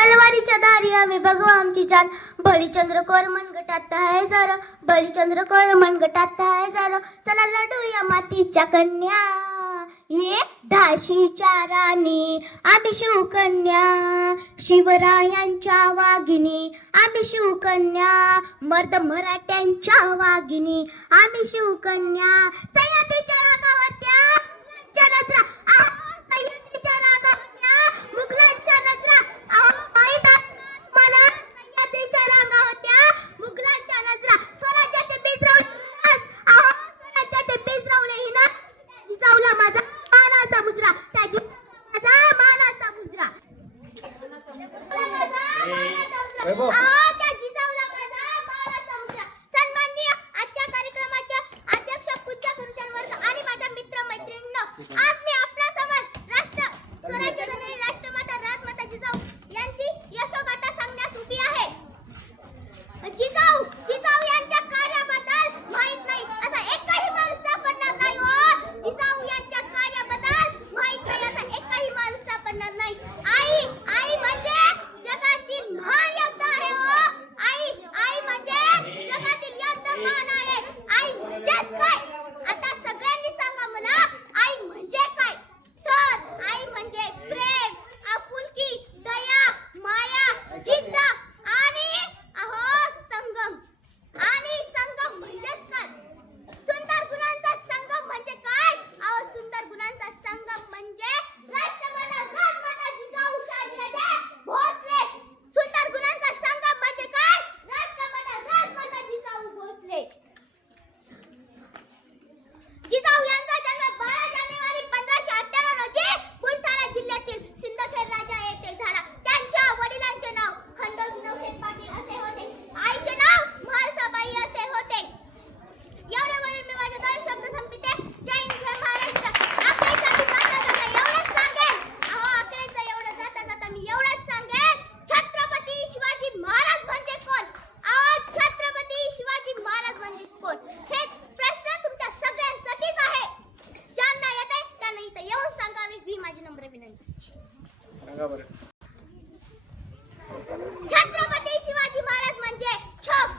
तलवारीच्या दारी आम्ही बघू आमची जान. बळीचंद्र कोर मन गटात आहे जर. बळीचंद्र कोर मनगटात आहे जर. चला लढूया मातीच्या कन्या. ये धाशीच्या राणी आम्ही शिवकन्या. शिवरायांच्या वाघिनी आम्ही शिवकन्या. मर्द मराठ्यांच्या वाघिनी आम्ही शिवकन्या. सह्याद्रीच्या रागावरत्या माझा मानाचा मुजरा. त्या माझा मानाचा मुजरा. मी एवढंच सांगेन छत्रपती शिवाजी महाराज म्हणजे कोण? आज छत्रपती शिवाजी महाराज म्हणजे कोण? हे प्रश्न तुमच्या सगळ्यांसाठीच आहे. ज्यांना येत आहे त्यांना इथं येऊन सांगावे. मी माझी नंबर विनंती. छत्रपती शिवाजी महाराज म्हणजे छक